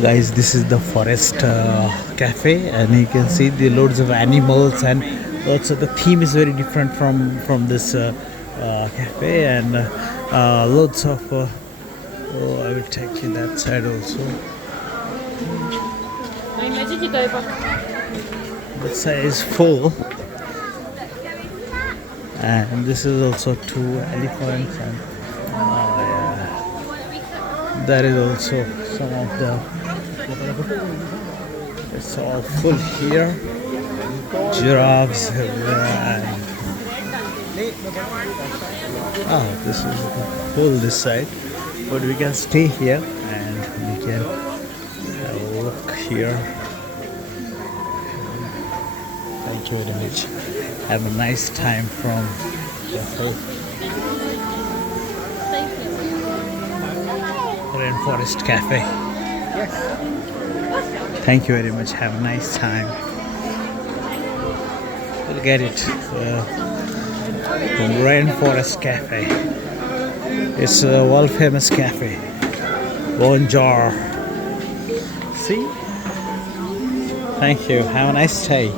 Guys, this is the forest cafe, and you can see the loads of animals, and also the theme is very different from this cafe, and loads of oh, I will take you that side also. That side is full, and this is also two elephants, and there is also some of the, it's all full here, giraffes and this is full this side, but we can stay here and we can have a look here. Thank you very much. Have a nice time from the whole Rainforest Cafe. Yes. Thank you very much. Have a nice time. We'll get it. The Rainforest Cafe. It's a world famous cafe. Bonjour. See? Thank you. Have a nice day.